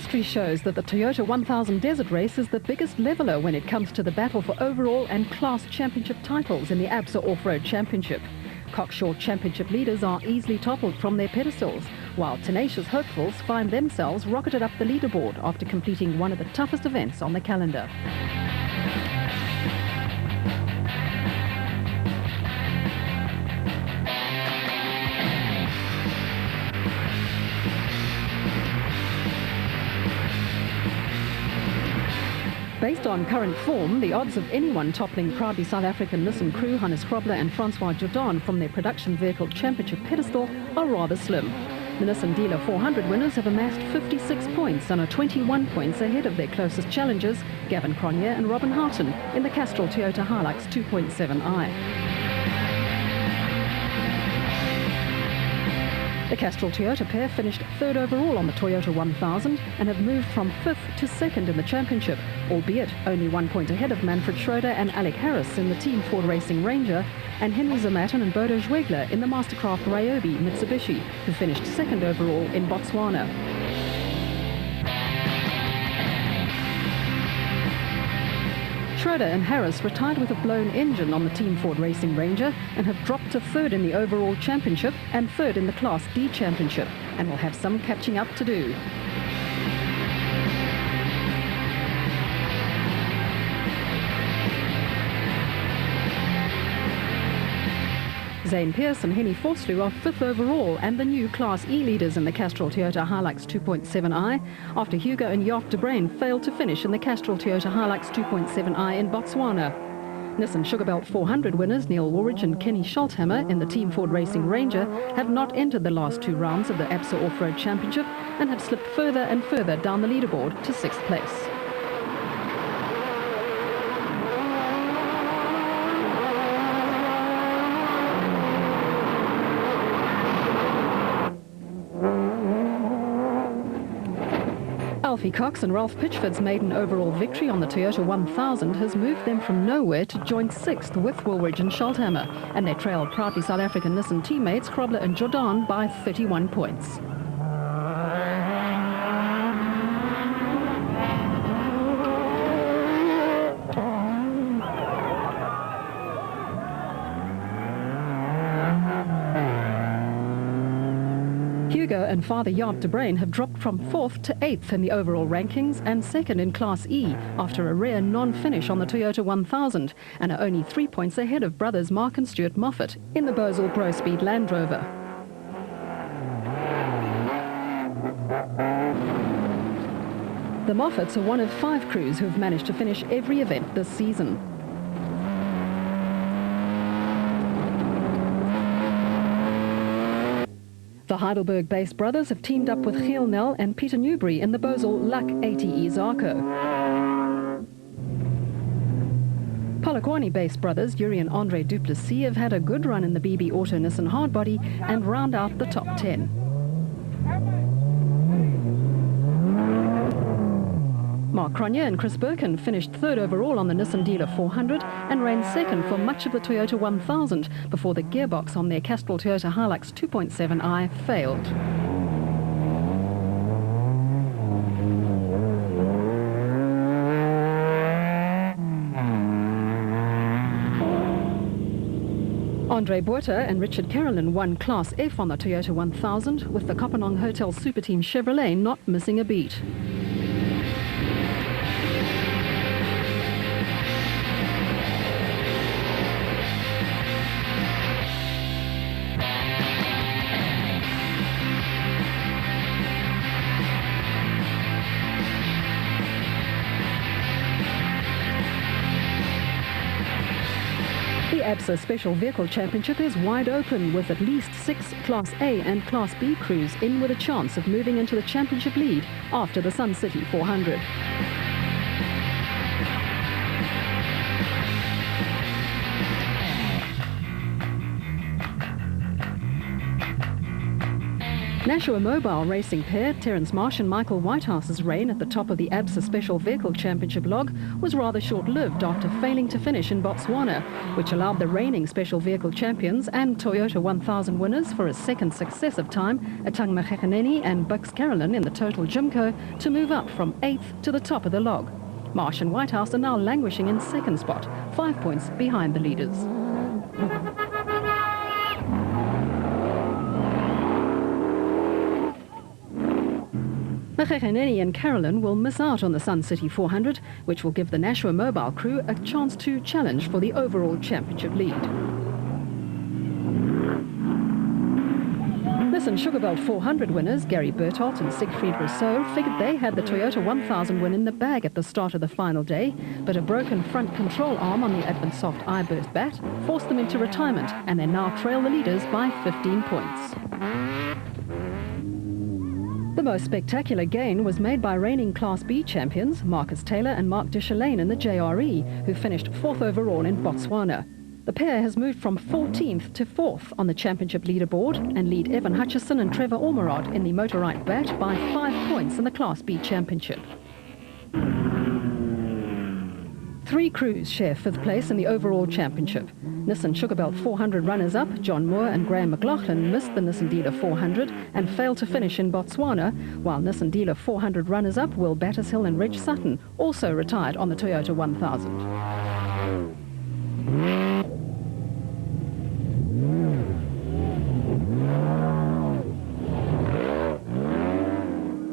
History shows that the Toyota 1000 Desert Race is the biggest leveler when it comes to the battle for overall and class championship titles in the ABSA Off-Road Championship. Cocksure championship leaders are easily toppled from their pedestals, while tenacious hopefuls find themselves rocketed up the leaderboard after completing one of the toughest events on the calendar. Based on current form, the odds of anyone toppling proudly South African Nissan crew Hannes Grobler and Francois Jordan from their production vehicle championship pedestal are rather slim. The Nissan Dealer 400 winners have amassed 56 points and are 21 points ahead of their closest challengers, Gavin Cronje and Robin Harton, in the Castrol Toyota Hilux 2.7i. The Castrol Toyota pair finished third overall on the Toyota 1000 and have moved from fifth to second in the championship, albeit only 1 point ahead of Manfred Schroeder and Alec Harris in the Team Ford Racing Ranger and Henry Zamatin and Bodo Schwegler in the Mastercraft Ryobi Mitsubishi, who finished second overall in Botswana. Schroeder and Harris retired with a blown engine on the Team Ford Racing Ranger and have dropped to third in the overall championship and third in the Class D championship, and will have some catching up to do. Zane Pierce and Henny Vosloo are fifth overall and the new Class E leaders in the Castrol Toyota Hilux 2.7i, after Hugo and Jaap de Bruin failed to finish in the Castrol Toyota Hilux 2.7i in Botswana. Nissan Sugarbelt 400 winners Neil Woolridge and Kenny Scholthammer in the Team Ford Racing Ranger have not entered the last two rounds of the ABSA Off-Road Championship and have slipped further and further down the leaderboard to sixth place. Alfie Cox and Ralph Pitchford's maiden overall victory on the Toyota 1000 has moved them from nowhere to joint sixth with Woolridge and Scholthammer, and they trail proudly South African Nissan teammates Grobler and Jordan by 31 points. Hugo and father Jaap de Bruin have dropped from 4th to 8th in the overall rankings and second in Class E after a rare non-finish on the Toyota 1000, and are only 3 points ahead of brothers Mark and Stuart Moffat in the Bosal Pro Speed Land Rover. The Moffats are one of 5 crews who have managed to finish every event this season. The Heidelberg-based brothers have teamed up with Giel Nel and Peter Newbury in the Bosal Luck ATE Zarco. Polokwane-based brothers Yuri and Andre Duplessis have had a good run in the BB Auto Nissan Hardbody and round out the top 10. Mark Cronje and Chris Birkin finished third overall on the Nissan Dealer 400 and ran second for much of the Toyota 1000 before the gearbox on their Castrol Toyota Hilux 2.7i failed. Andre Buerta and Richard Carolyn won Class F on the Toyota 1000, with the Kopanong Hotel Super Team Chevrolet not missing a beat. The ABSA Special Vehicle Championship is wide open, with at least 6 Class A and Class B crews in with a chance of moving into the championship lead after the Sun City 400. Nashua Mobile racing pair Terence Marsh and Michael Whitehouse's reign at the top of the ABSA Special Vehicle Championship log was rather short-lived after failing to finish in Botswana, which allowed the reigning Special Vehicle champions and Toyota 1000 winners for a second successive time, Atang Makhekaneni and Bux Carolyn in the total Jimco, to move up from 8th to the top of the log. Marsh and Whitehouse are now languishing in second spot, 5 points behind the leaders. Makhekaneni and Carolyn will miss out on the Sun City 400, which will give the Nashua Mobile crew a chance to challenge for the overall championship lead. Nissan Sugarbelt 400 winners Gary Bertholdt and Siegfried Rousseau figured they had the Toyota 1000 win in the bag at the start of the final day, but a broken front control arm on the Adventsoft iBurst bat forced them into retirement, and they now trail the leaders by 15 points. The most spectacular gain was made by reigning Class B champions Marcus Taylor and Mark Deschelaine in the JRE, who finished 4th overall in Botswana. The pair has moved from 14th to 4th on the championship leaderboard and lead Evan Hutchison and Trevor Ormerod in the Motorite bat by 5 points in the Class B championship. 3 crews share 5th place in the overall championship. Nissan Sugarbelt 400 runners-up John Moore and Graham McLaughlin missed the Nissan Dealer 400 and failed to finish in Botswana, while Nissan Dealer 400 runners-up Will Battershill and Reg Sutton also retired on the Toyota 1000.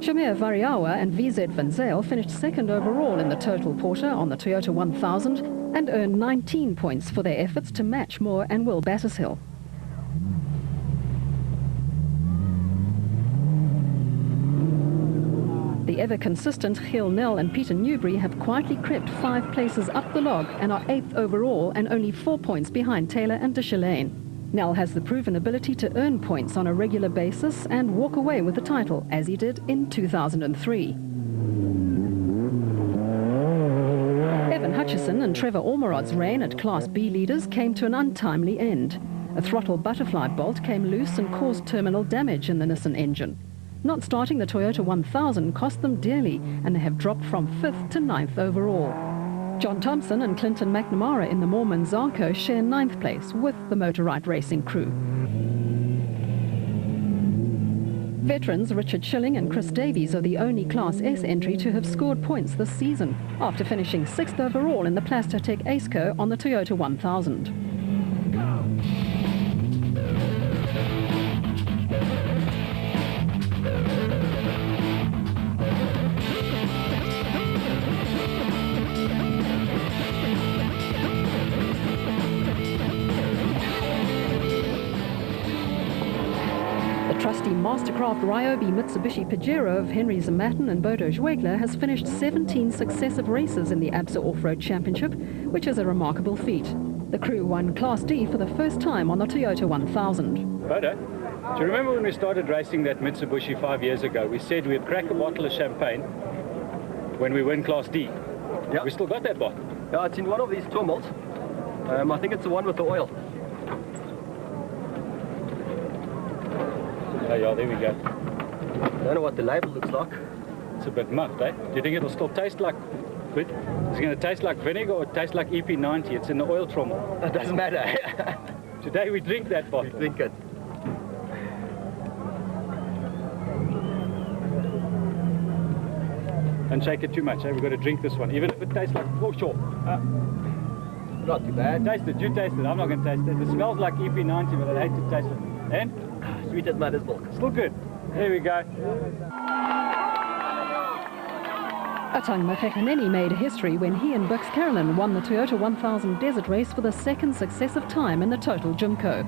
Shamir Variawa and VZ Van Zyl finished 2nd overall in the total Porter on the Toyota 1000 and earned 19 points for their efforts to match Moore and Will Battershill. The ever-consistent Gil Nel and Peter Newbury have quietly crept 5 places up the log and are 8th overall and only 4 points behind Taylor and Deschelaine. Nel has the proven ability to earn points on a regular basis and walk away with the title, as he did in 2003. Evan Hutchison and Trevor Ormerod's reign at Class B leaders came to an untimely end. A throttle butterfly bolt came loose and caused terminal damage in the Nissan engine. Not starting the Toyota 1000 cost them dearly, and they have dropped from 5th to 9th overall. John Thompson and Clinton McNamara in the Mormon Zarko share 9th place with the Motorite racing crew. Veterans Richard Schilling and Chris Davies are the only Class S entry to have scored points this season, after finishing 6th overall in the Plastotech Aceco on the Toyota 1000. Trusty Mastercraft Ryobi Mitsubishi Pajero of Henry Zamatin and Bodo Schwegler has finished 17 successive races in the ABSA Off-Road Championship, which is a remarkable feat. The crew won Class D for the first time on the Toyota 1000. Bodo, do you remember when we started racing that Mitsubishi 5 years ago? We said we'd crack a bottle of champagne when we win Class D. Yeah. We still got that bottle. Yeah, it's in one of these tumults. I think it's the one with the oil. Oh, yeah, there we go. I don't know what the label looks like. It's a bit mucked, eh? Do you think it'll still taste like... Is it going to taste like vinegar or taste like EP90? It's in the oil trommel. It doesn't matter. Today we drink that bottle. We drink it. Don't shake it too much, eh? We've got to drink this one, even if it tastes like... Oh, sure. Not too bad. Taste it. You taste it. I'm not going to taste it. It smells like EP90, but I hate to taste it. And? Sweet as mother's milk. Still good. There we go. Atang Makhekaneni made history when he and Bux Carolyn won the Toyota 1000 Desert Race for the second successive time in the total Jimco.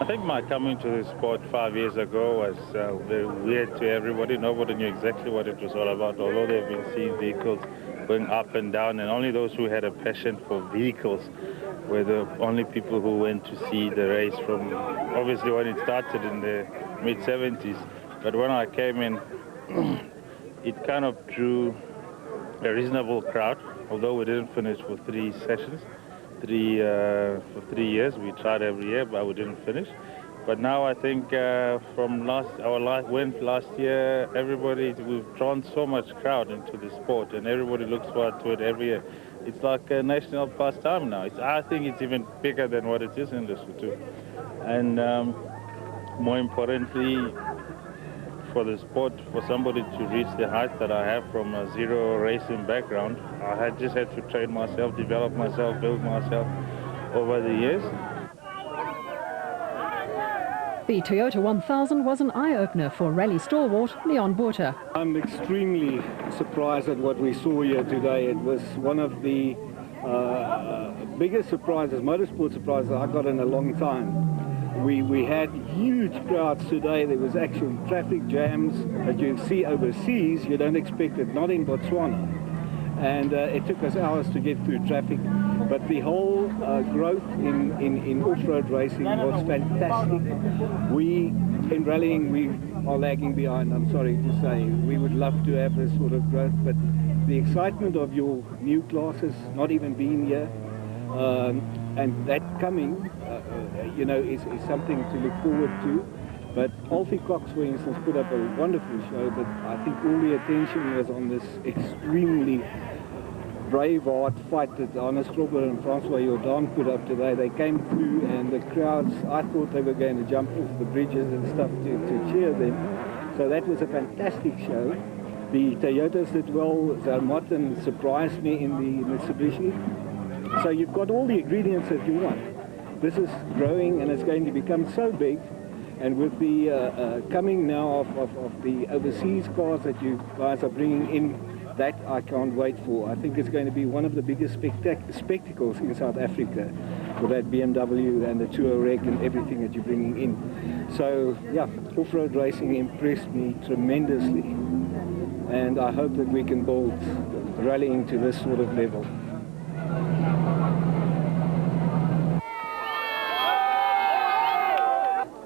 I think my coming to the sport 5 years ago was very weird to everybody. Nobody knew exactly what it was all about, although they've been seeing vehicles going up and down, and only those who had a passion for vehicles were the only people who went to see the race from obviously when it started in the mid-70s. But when I came in, it kind of drew a reasonable crowd, although we didn't finish for 3 sessions. For 3 years. We tried every year, but we didn't finish. But now I think from our win last year, we've drawn so much crowd into the sport, and everybody looks forward to it every year. It's like a national pastime now. I think it's even bigger than what it is in Lesotho. And more importantly, for the sport, for somebody to reach the height that I have from a zero racing background, I just had to train myself, develop myself, build myself over the years. The Toyota 1000 was an eye-opener for rally stalwart Leon Botha. I'm extremely surprised at what we saw here today. It was one of the biggest surprises, motorsport surprises I got in a long time. We had huge crowds today. There was actually traffic jams that you see overseas. You don't expect it, not in Botswana. And it took us hours to get through traffic. But the whole growth in off-road racing was fantastic. In rallying, we are lagging behind, I'm sorry to say. We would love to have this sort of growth, but the excitement of your new classes not even being here, and that coming, you know, is something to look forward to. But Alfie Cox, for instance, put up a wonderful show, but I think all the attention was on this extremely brave hard fight that Hannes Grobler and Francois Jordan put up today. They came through, and the crowds, I thought they were going to jump off the bridges and stuff to cheer them. So that was a fantastic show. The Toyotas did well. Zermatt surprised me in the Mitsubishi. So you've got all the ingredients that you want. This is growing, and it's going to become so big. And with the coming now of the overseas cars that you guys are bringing in, that I can't wait for. I think it's going to be one of the biggest spectacles in South Africa with that BMW and the Touareg and everything that you're bringing in. So, yeah, off-road racing impressed me tremendously. And I hope that we can build rallying to this sort of level.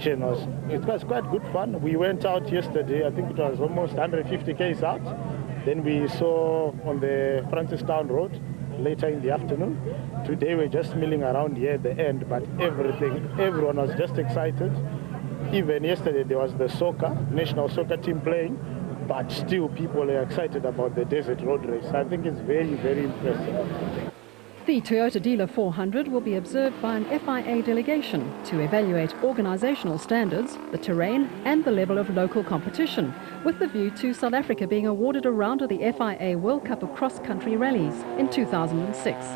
It was quite good fun. We went out yesterday, I think it was almost 150 k's out. Then we saw on the Francistown Road later in the afternoon. Today we're just milling around here at the end, but everyone was just excited. Even yesterday there was the national soccer team playing, but still people are excited about the Desert Road Race. I think it's very, very impressive. The Toyota Dealer 400 will be observed by an FIA delegation to evaluate organisational standards, the terrain and the level of local competition, with the view to South Africa being awarded a round of the FIA World Cup of Cross-Country Rallies in 2006.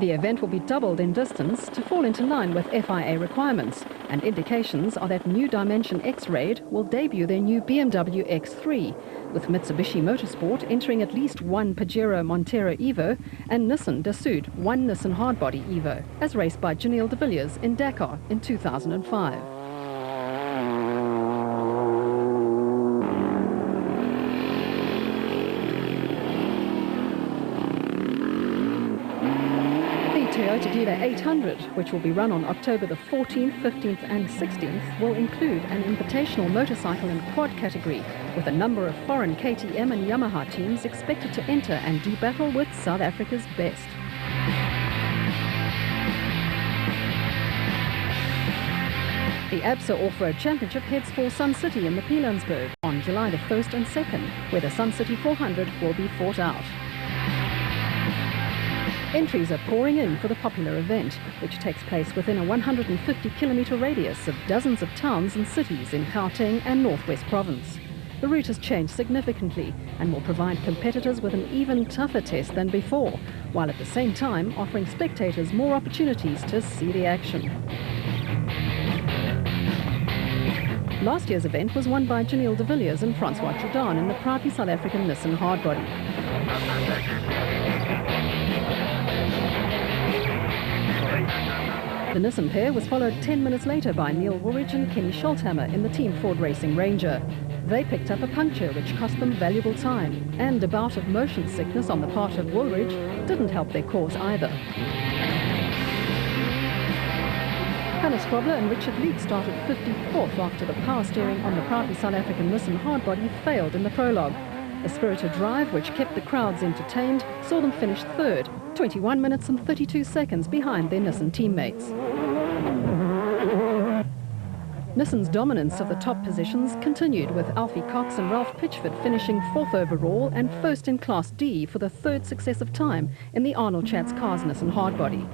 The event will be doubled in distance to fall into line with FIA requirements, and indications are that New Dimension X-Raid will debut their new BMW X3, with Mitsubishi Motorsport entering at least one Pajero Montero Evo and Nissan Dassault one Nissan Hardbody Evo, as raced by Janelle de Villiers in Dakar in 2005. Toyota Dealer 800, which will be run on October the 14th, 15th and 16th, will include an invitational motorcycle and quad category, with a number of foreign KTM and Yamaha teams expected to enter and do battle with South Africa's best. The ABSA Off-Road Championship heads for Sun City in the Pilanesberg on July the 1st and 2nd, where the Sun City 400 will be fought out. Entries are pouring in for the popular event, which takes place within a 150-kilometre radius of dozens of towns and cities in Gauteng and Northwest Province. The route has changed significantly and will provide competitors with an even tougher test than before, while at the same time offering spectators more opportunities to see the action. Last year's event was won by Janelle de Villiers and Francois Jordan in the proudly South African Nissan Hardbody. The Nissan pair was followed 10 minutes later by Neil Woolridge and Kenny Scholthammer in the Team Ford Racing Ranger. They picked up a puncture which cost them valuable time, and a bout of motion sickness on the part of Woolridge didn't help their cause either. Hannes Grobler and Richard Leek started 54th after the power steering on the proudly South African Nissan Hardbody failed in the prologue. A spirited drive which kept the crowds entertained saw them finish third, 21 minutes and 32 seconds behind their Nissan teammates. Nissan's dominance of the top positions continued, with Alfie Cox and Ralph Pitchford finishing 4th overall and 1st in Class D for the 3rd successive time in the Arnold Schatz Cars Nissan Hardbody.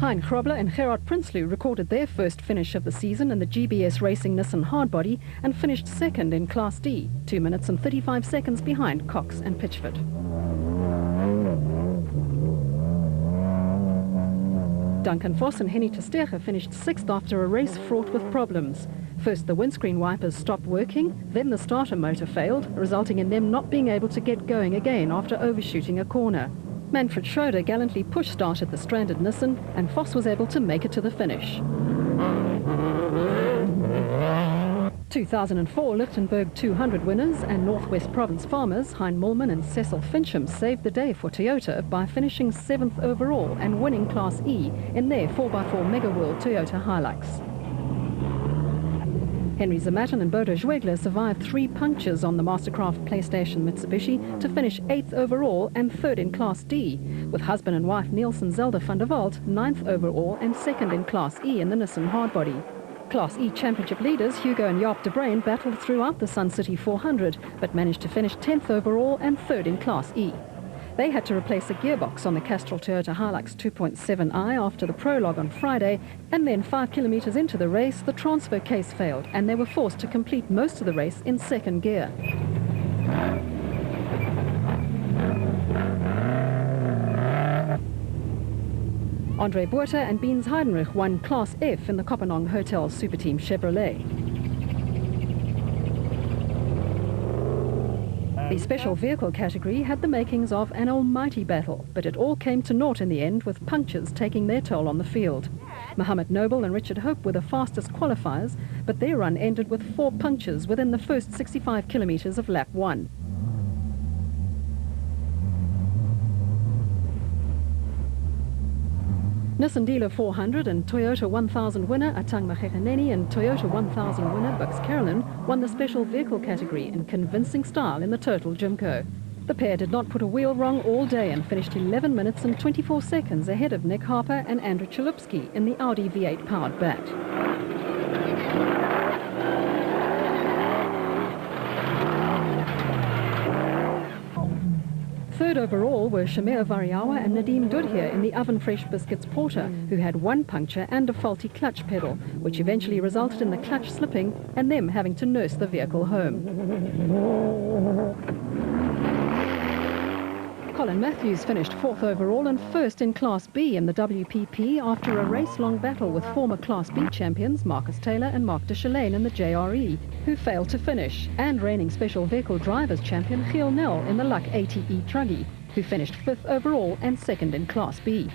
Hein Krobler and Gerard Prinsloo recorded their first finish of the season in the GBS Racing Nissan Hardbody and finished 2nd in Class D, 2 minutes and 35 seconds behind Cox and Pitchford. Duncan Vos and Henny Tersteege finished 6th after a race fraught with problems. First, the windscreen wipers stopped working, then the starter motor failed, resulting in them not being able to get going again after overshooting a corner. Manfred Schroeder gallantly push-started the stranded Nissan, and Vos was able to make it to the finish. 2004 Lichtenberg 200 winners and Northwest Province farmers Hein Mulman and Cecil Fincham saved the day for Toyota by finishing 7th overall and winning Class E in their 4x4 Mega World Toyota Hilux. Henry Zamatin and Bodo Schwegler survived 3 punctures on the Mastercraft PlayStation Mitsubishi to finish 8th overall and 3rd in Class D, with husband and wife Nielsen Zelda van der Walt 9th overall and 2nd in Class E in the Nissan Hardbody. Class E Championship leaders Hugo and Jaap de Bruin battled throughout the Sun City 400, but managed to finish 10th overall and 3rd in Class E. They had to replace a gearbox on the Castrol Toyota Hilux 2.7i after the prologue on Friday, and then 5 kilometers into the race, the transfer case failed, and they were forced to complete most of the race in 2nd gear. Andre Buerta and Beans Heidenrich won Class F in the Kopenhagen Hotel Superteam Chevrolet. The special vehicle category had the makings of an almighty battle, but it all came to naught in the end, with punctures taking their toll on the field. Mohammed Noble and Richard Hope were the fastest qualifiers, but their run ended with 4 punctures within the first 65 kilometers of lap 1. Nissan Dealer 400 and Toyota 1000 winner Atang Magekeneni and Toyota 1000 winner Bux Carolyn won the special vehicle category in convincing style in the Turtle Jimco. The pair did not put a wheel wrong all day and finished 11 minutes and 24 seconds ahead of Nick Harper and Andrew Chalupsky in the Audi V8 powered Bat. Third overall were Shamir Variawa and Nadeem Dudhia in the Oven Fresh Biscuits Porter, who had 1 puncture and a faulty clutch pedal, which eventually resulted in the clutch slipping and them having to nurse the vehicle home. Colin Matthews finished 4th overall and 1st in Class B in the WPP after a race-long battle with former Class B champions Marcus Taylor and Mark de Chalane in the JRE, who failed to finish, and reigning Special Vehicle Drivers champion Giel Nel in the Luck ATE Truggy, who finished 5th overall and 2nd in Class B.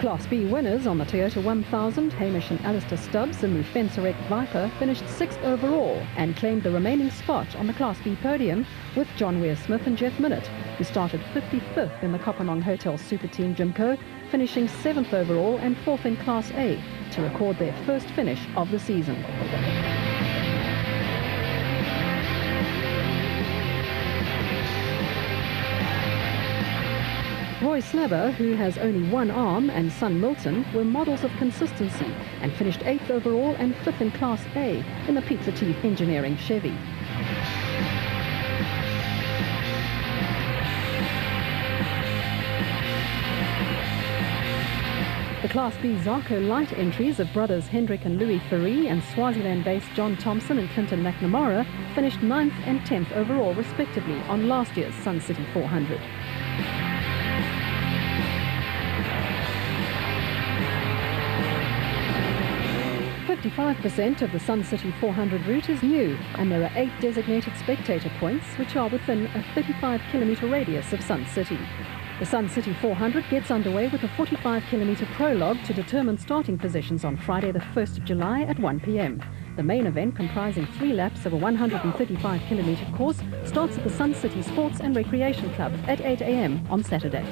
Class B winners on the Toyota 1000, Hamish and Alistair Stubbs and Mufenserek Viper finished 6th overall and claimed the remaining spot on the Class B podium with John Weir-Smith and Jeff Minnett, who started 55th in the Kopenhagen Hotel Superteam Jimco, finishing 7th overall and 4th in Class A to record their first finish of the season. Roy Slabber, who has only 1 arm, and son Milton were models of consistency and finished 8th overall and 5th in Class A in the Pizza Teeth Engineering Chevy. The Class B Zarco Light entries of brothers Hendrik and Louis Ferry and Swaziland-based John Thompson and Clinton McNamara finished 9th and 10th overall respectively on last year's Sun City 400. 55% of the Sun City 400 route is new, and there are 8 designated spectator points which are within a 35-kilometre radius of Sun City. The Sun City 400 gets underway with a 45-kilometre prologue to determine starting positions on Friday the 1st of July at 1 p.m. The main event, comprising 3 laps of a 135-kilometre course, starts at the Sun City Sports and Recreation Club at 8 a.m. on Saturday.